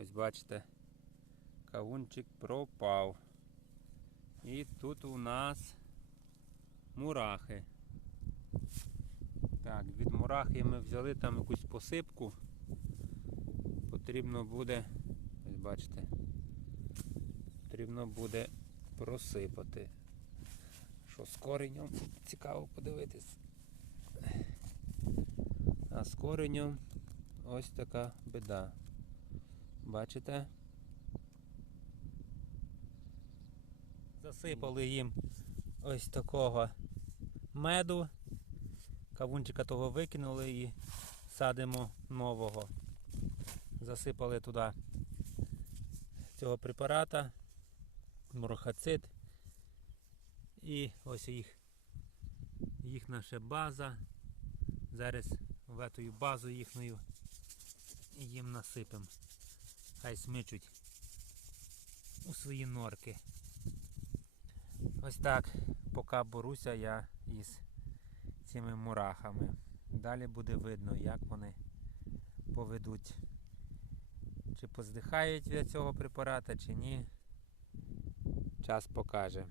Ось бачите, кавунчик пропав. І тут у нас мурахи. Так, від мурахи ми взяли там якусь посипку. Потрібно буде, ось бачите, потрібно буде просипати. Що з коренем? Цікаво подивитись. А з коренем ось така біда. Бачите? Засипали їм ось такого меду. Кавунчика того викинули і садимо нового. Засипали туди цього препарата, морохацит. І ось їх, їхня ще база. Зараз в ету базу їхню їм насипемо. Хай смичуть у свої норки. Ось так, поки боруся я із цими мурахами. Далі буде видно, як вони поведуть. Чи поздихають від цього препарата, чи ні. Час покаже.